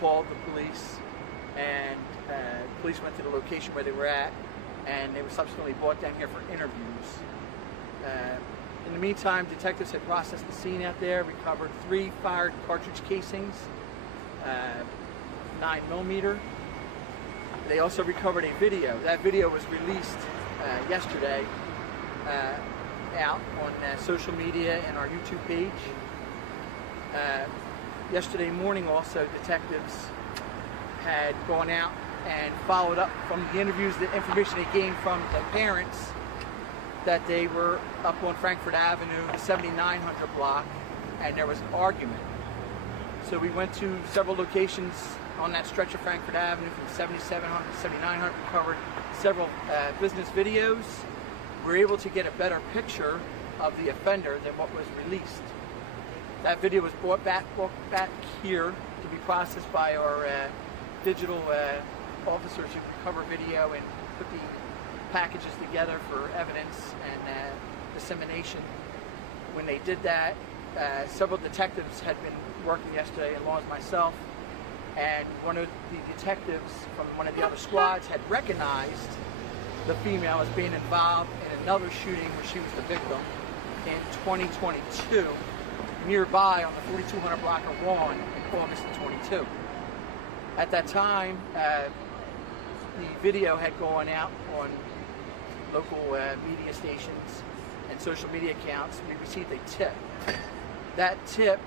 called the police, and police went to the location where they were at, and they were subsequently brought down here for interviews. In the meantime, detectives had processed the scene out there, recovered 3 fired cartridge casings, 9mm. They also recovered a video. That video was released yesterday out on social media and our YouTube page. Yesterday morning also, detectives had gone out and followed up from the interviews, the information they gained from the parents, that they were up on Frankfort Avenue, the 7900 block, and there was an argument. So we went to several locations on that stretch of Frankfort Avenue from 7700 to 7900, covered several business videos. We were able to get a better picture of the offender than what was released. That video was brought back here to be processed by our digital officers who recover video and put the packages together for evidence and dissemination. When they did that, several detectives had been working yesterday, along with myself, and one of the detectives from one of the other squads had recognized the female as being involved in another shooting where she was the victim in 2022 nearby on the 4200 block of Vaughan in August of 22. At that time, the video had gone out on local media stations and social media accounts. We received a tip. That tip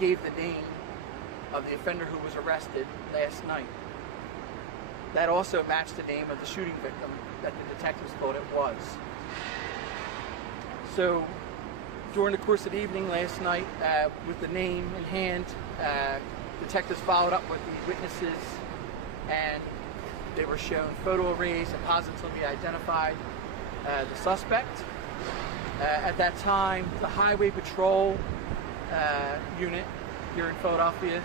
gave the name of the offender who was arrested last night. That also matched the name of the shooting victim that the detectives thought it was. So during the course of the evening last night, with the name in hand, detectives followed up with the witnesses, and they were shown photo arrays and positively identified the suspect. At that time, the Highway Patrol unit here in Philadelphia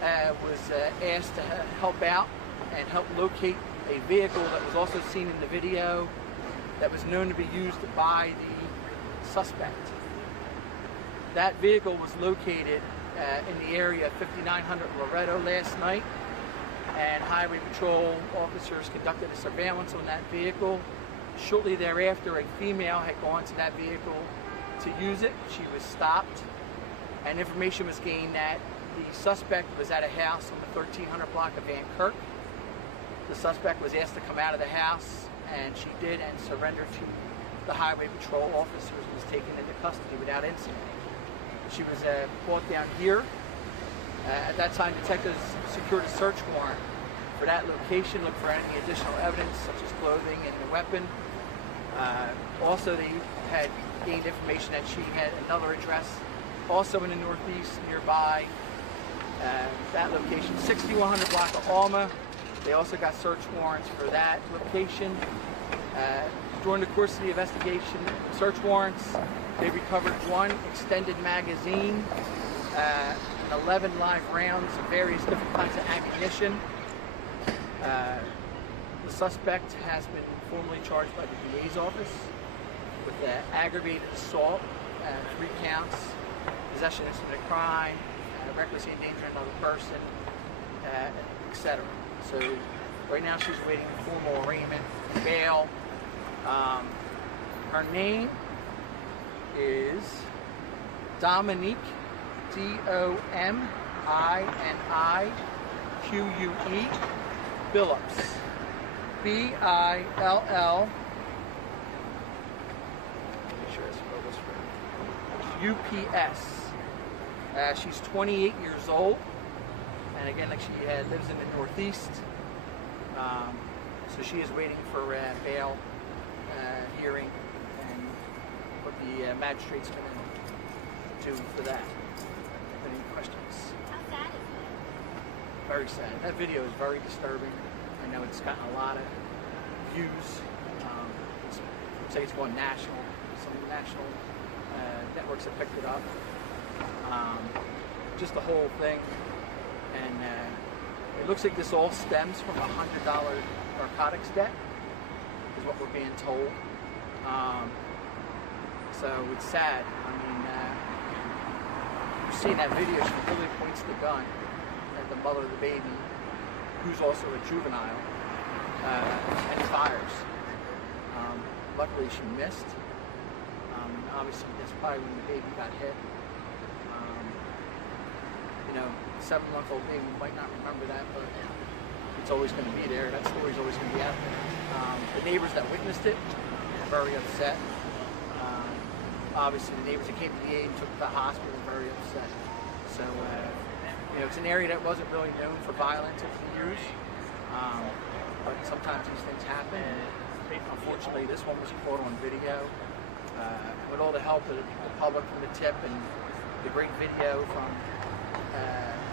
was asked to help out and help locate a vehicle that was also seen in the video that was known to be used by the suspect. That vehicle was located in the area of 5900 Loretto last night, and Highway Patrol officers conducted a surveillance on that vehicle. Shortly thereafter, a female had gone to that vehicle to use it. She was stopped, and information was gained that the suspect was at a house on the 1300 block of Van Kirk. The suspect was asked to come out of the house, and she did, and surrendered to the Highway Patrol officers and was taken into custody without incident. She was brought down here. At that time, detectives secured a search warrant for that location, looked for any additional evidence such as clothing and the weapon. Also, they had gained information that she had another address also in the Northeast nearby that location, 6100 block of Alma. They also got search warrants for that location. During the course of the investigation, search warrants, they recovered 1 extended magazine, and 11 live rounds of various different kinds of ammunition. The suspect has been formally charged by the DA's office with aggravated assault, 3 counts, possession of instrument of crime, recklessly endangering another person, etc. So right now she's awaiting formal arraignment, bail. Her name is Dominique, Dominique Billups, Bill. Make sure I spell this right. UPS. She's 28 years old, and again, like she lives in the Northeast. So she is waiting for bail hearing, and what the magistrate's going to do for that. Any questions? How sad is it? Very sad. That video is very disturbing. I know it's gotten a lot of views. Looks like it's going national. Some national networks have picked it up. Just the whole thing. And it looks like this all stems from a $100 narcotics debt, is what we're being told. So it's sad. I mean, you're seeing that video, she really points the gun at the mother of the baby, who's also a juvenile, and he fires. Luckily, she missed. Obviously, that's probably when the baby got hit. You know, 7-month-old baby might not remember that, but it's always going to be there. That story's always going to be out there. The neighbors that witnessed it were very upset. Obviously, the neighbors that came to the aid and took it to the hospital were very upset. So, you know, it's an area that wasn't really known for violence over the years, but sometimes these things happen. Unfortunately, this one was caught on video. With all the help of the public from the tip and the great video from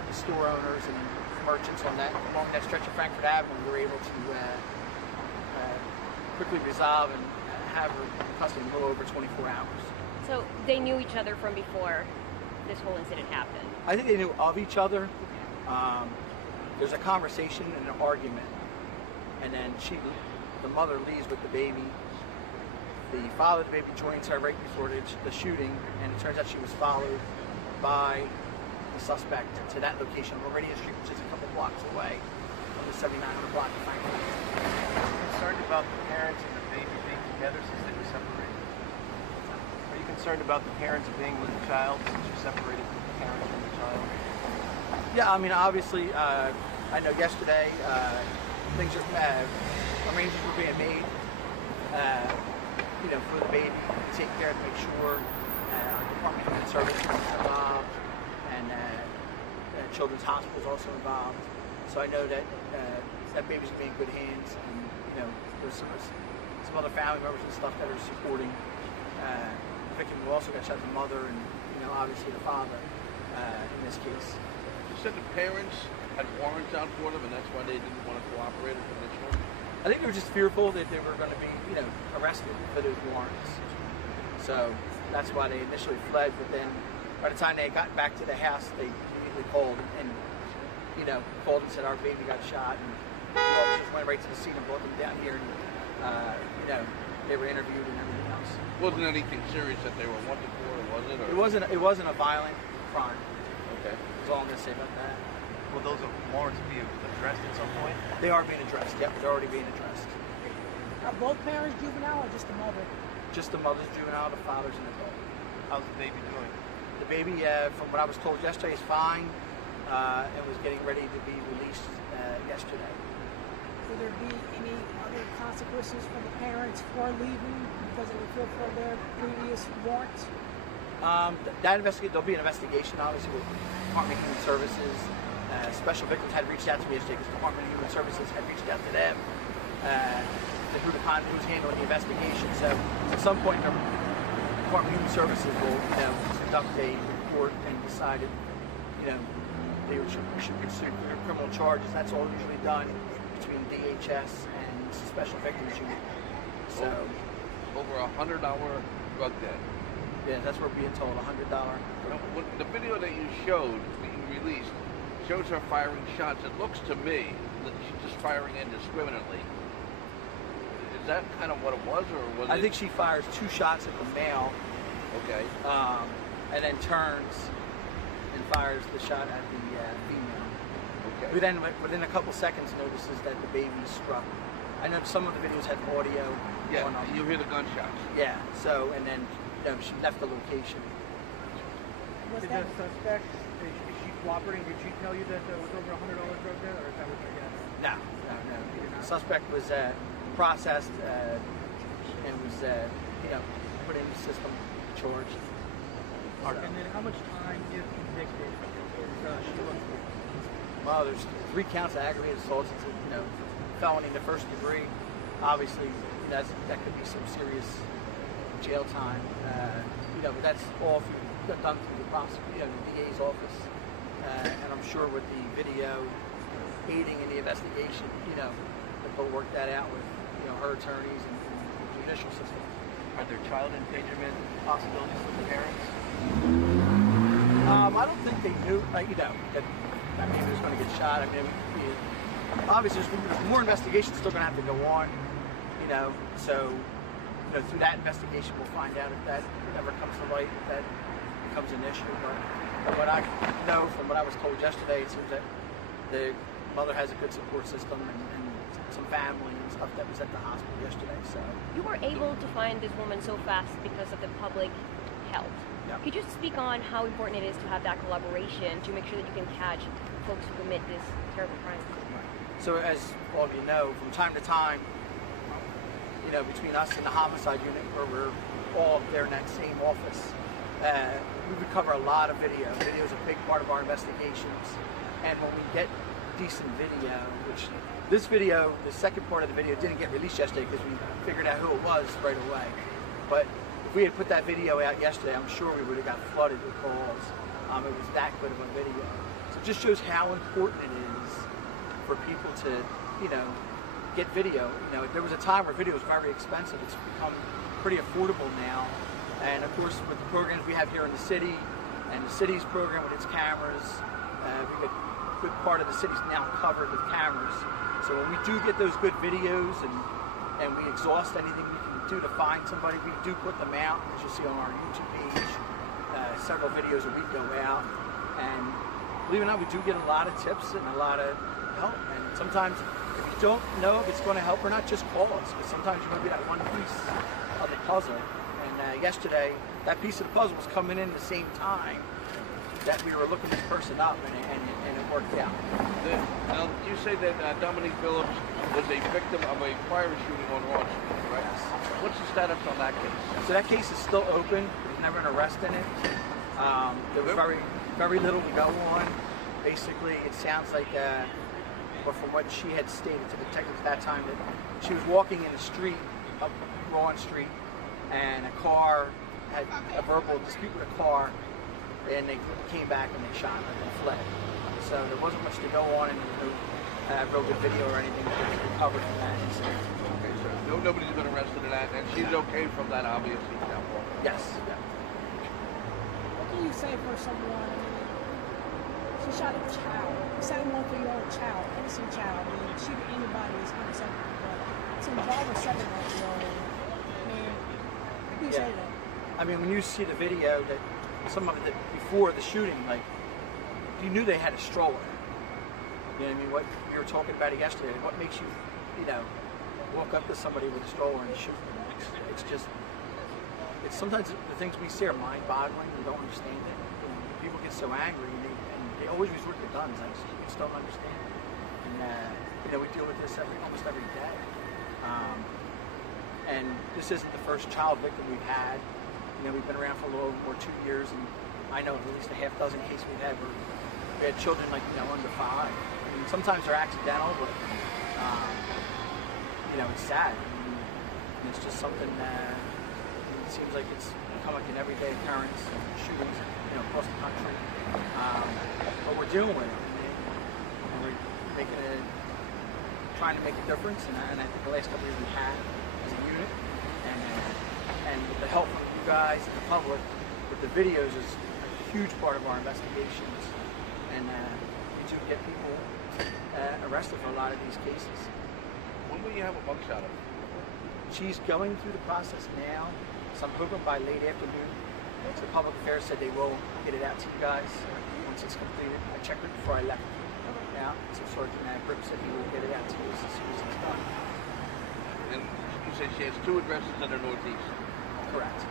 the store owners and merchants on that along that stretch of Frankfurt Avenue, we were able to quickly resolve and have her in custody in a little over 24 hours. So they knew each other from before this whole incident happened? I think they knew of each other. There's a conversation and an argument, and then the mother leaves with the baby. The father of the baby joins her right before the shooting, and it turns out she was followed by the suspect to that location on Meridian Street, which is a couple blocks away from the 7900 block of Frankfurt. Are you concerned about the parents and the baby being together since they were separated? Are you concerned about the parents being with the child since you're separated from the parents from the child? Yeah, I mean, obviously, I know yesterday things are arrangements were being made. You know, for the baby to take care of, to make sure our Department of Human Services is involved, and Children's Hospital is also involved. So I know that that baby's gonna be in good hands, and you know, there's some other family members and stuff that are supporting the victim. We also got to the mother and you know, obviously the father in this case. You said the parents had warrants out for them, and that's why they didn't want to cooperate initially? I think they were just fearful that they were going to be, you know, arrested for those warrants. So that's why they initially fled. But then, by the time they got back to the house, they immediately called and you know, called and said our baby got shot. And the officers went right to the scene and brought them down here. And you know, they were interviewed and everything else. Wasn't anything serious that they were wanted for, was it? Or? It wasn't a violent crime. Okay. That's all I'm going to say about that. Will those warrants be addressed at some point? They are being addressed. Yep, they're already being addressed. Are both parents juvenile or just the mother? Just the mother's juvenile, the father's an adult. How's the baby doing? The baby, from what I was told yesterday, is fine and was getting ready to be released yesterday. Will there be any other consequences for the parents for leaving because they were fulfilled their previous warrants? There'll be an investigation, obviously, with Department of Human Services. Special Victims had reached out to me yesterday because the Department of Human Services had reached out to them. The group of who's handling the investigation. So at some point, the Department of Human Services will, you know, conduct a report and decide if, you know, they should pursue criminal charges. That's all usually done between DHS and Special Victims Unit. So over a $100 drug debt. Yeah, that's what we're being told. $100. When the video that you showed being released shows her firing shots. It looks to me that she's just firing indiscriminately. Is that kind of what it was, or was it? I think she fires 2 shots at the male. Okay. And then turns and fires the shot at the female. Okay. Who then, within a couple seconds, notices that the baby struck. I know some of the videos had audio. Yeah, going on. you hear the gunshots. Yeah. So, and then you know, she left the location. Was Did that the suspect, is she cooperating? Did she tell you that it was over $100 drug debt, or is that what you're getting? No. The suspect was processed and was, you know, put in the system, charged. And then how much time, if convicted, is she looking for? Well, there's 3 counts of aggravated assault. It's a, you know, felony in the first degree. Obviously, that could be some serious jail time. You know, but that's all done through the prosecutor, the DA's office. And I'm sure with the video aiding in the investigation, you know, that they'll work that out with, you know, her attorneys and the judicial system. Are there child endangerment possibilities for the parents? I don't think they knew, you know, that he was going to get shot. I mean, obviously, there's more investigation still going to have to go on, you know, so, you know, through that investigation, we'll find out if that ever comes to light, if that becomes an issue. But what I know from what I was told yesterday, it seems that the mother has a good support system and some family and stuff that was at the hospital yesterday. So You were able to find this woman so fast because of the public help. Yeah. Could you speak on how important it is to have that collaboration to make sure that you can catch folks who commit this terrible crime? So as all of you know, from time to time, you know, between us and the homicide unit, where we're all there in that same office, we would cover a lot of video. Video is a big part of our investigations. And when we get decent video, which this video, the second part of the video didn't get released yesterday because we figured out who it was right away. But if we had put that video out yesterday, I'm sure we would have got flooded with calls. It was that good of a video. So it just shows how important it is for people to, you know, get video. You know, there was a time where video was very expensive. It's become pretty affordable now. And of course, with the programs we have here in the city, and the city's program with its cameras, we get a good part of the city's now covered with cameras. So when we do get those good videos and we exhaust anything we can do to find somebody, we do put them out. As you'll see on our YouTube page, several videos a week go out. And believe it or not, we do get a lot of tips and a lot of help. And sometimes if you don't know if it's going to help or not, just call us. Because sometimes you're going to be that one piece of the puzzle. And yesterday, that piece of the puzzle was coming in the same time that we were looking this person up, and it worked out. Now, you say that Dominique Phillips was a victim of a prior shooting on Ross Street, right? Yes. What's the status on that case? So that case is still open. There's never an arrest in it. There was very little to go on. Basically, it sounds like, but from what she had stated to the detectives at that time, that she was walking in the street, up Rowan Street, and a car had a verbal dispute with a car, and they came back and they shot her and fled. So there wasn't much to go on, and there was no real good video or anything that was recovered from that incident. Okay, so nobody's been arrested in that, and she's okay from that, obviously. Now. Yes. Yeah. What can you say for someone? She shot a child, a 7-month-old child, innocent child. I mean, shooting anybody is unacceptable, but to involve a 7-month-old, man, what can you say to that? I mean, when you see the video, that some of it before the shooting, like, you knew they had a stroller. You know what I mean? What you were talking about it yesterday. What makes you, you know, walk up to somebody with a stroller and shoot them? It's just, it's sometimes the things we see are mind-boggling. We don't understand it. You know, people get so angry, and they always resort to guns. I just don't understand. And you know, we deal with this almost every day. And this isn't the first child victim we've had. You know, we've been around for a little over 2 years, and I know of at least a half dozen cases we've had where we had children like, you know, under 5. I mean, sometimes they're accidental, but you know, it's sad. I mean, and it's just something that it seems like it's become like an everyday occurrence, shootings, you know, across the country. But we're dealing with it, and we're trying to make a difference. And I think the last couple of years we have as a unit, and with the help from you guys and the public, with the videos is a huge part of our investigations, and we do get people arrested for a lot of these cases. When will you have a mugshot of her? She's going through the process now, so I'm hoping by late afternoon. So Public Affairs said they will get it out to you guys once it's completed. I checked it before I left now, so Sergeant Brooks said he will get it out to you as soon as it's done. And you say she has 2 addresses in the Northeast. Correct.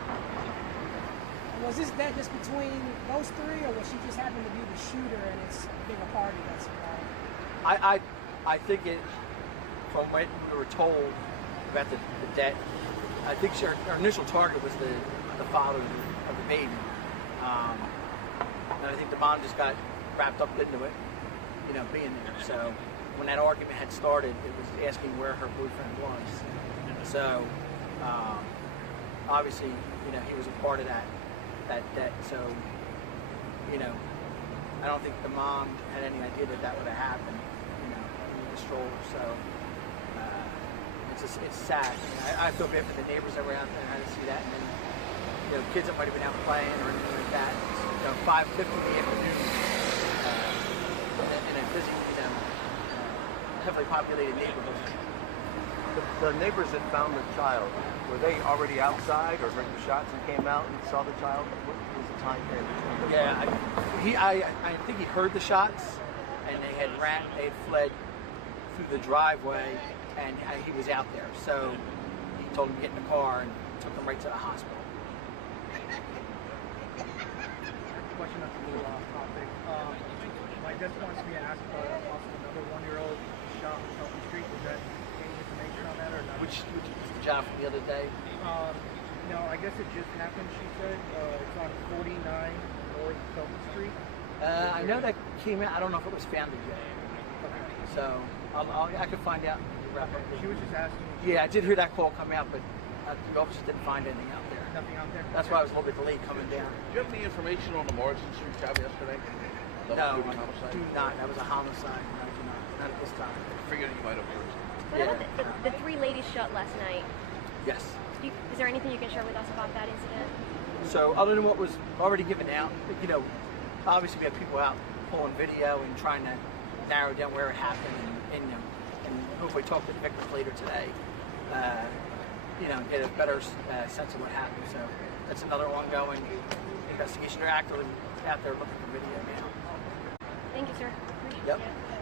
Was that just between those 3, or was she just happened to be the shooter and it's a bigger party that's involved? I think it, from what we were told about the debt, I think her initial target was the father of the baby. And I think the mom just got wrapped up into it, you know, being there. So when that argument had started, it was asking where her boyfriend was. So obviously, you know, he was a part of that debt. So, you know, I don't think the mom had any idea that would have happened, you know, in the stroller. So it's sad. I feel bad for the neighbors that were out there and had to see that. And then, you know, kids that might have been out playing or anything like that. It's, you know, 5:50 in the afternoon in a busy, you know, heavily populated neighborhood. The neighbors that found the child, were they already outside or heard the shots and came out and saw the child? What was the time frame between those? Yeah, I think he heard the shots, and they had fled through the driveway, and he was out there. So he told him to get in the car and took him right to the hospital. Question that's a little off topic. My dad wants me to ask about a possible another 1-year-old shot on Shelby Street. Was that any information on that or not? Which was the job from the other day? No, I guess it just happened, she said. It's on 49 North Shelby Street. I know that came out. I don't know if it was founded yet. So I could find out. She was just asking. Yeah, I did hear that call come out, but the officers didn't find anything out there. Nothing out there? That's why I was a little bit delayed coming down. Do you have any information on the Morrison Street job yesterday? The No, shooting I homicide? do not. That was a homicide. No, I do not. Not at this time. I figured you might have heard. What about the 3 ladies shot last night? Yes. Is there anything you can share with us about that incident? So other than what was already given out, you know, obviously we have people out pulling video and trying to narrow down where it happened and hopefully talk to the victims later today, you know, get a better sense of what happened. So that's another ongoing investigation. They're actively out there looking for video now. Thank you, sir. Appreciate Yep. it.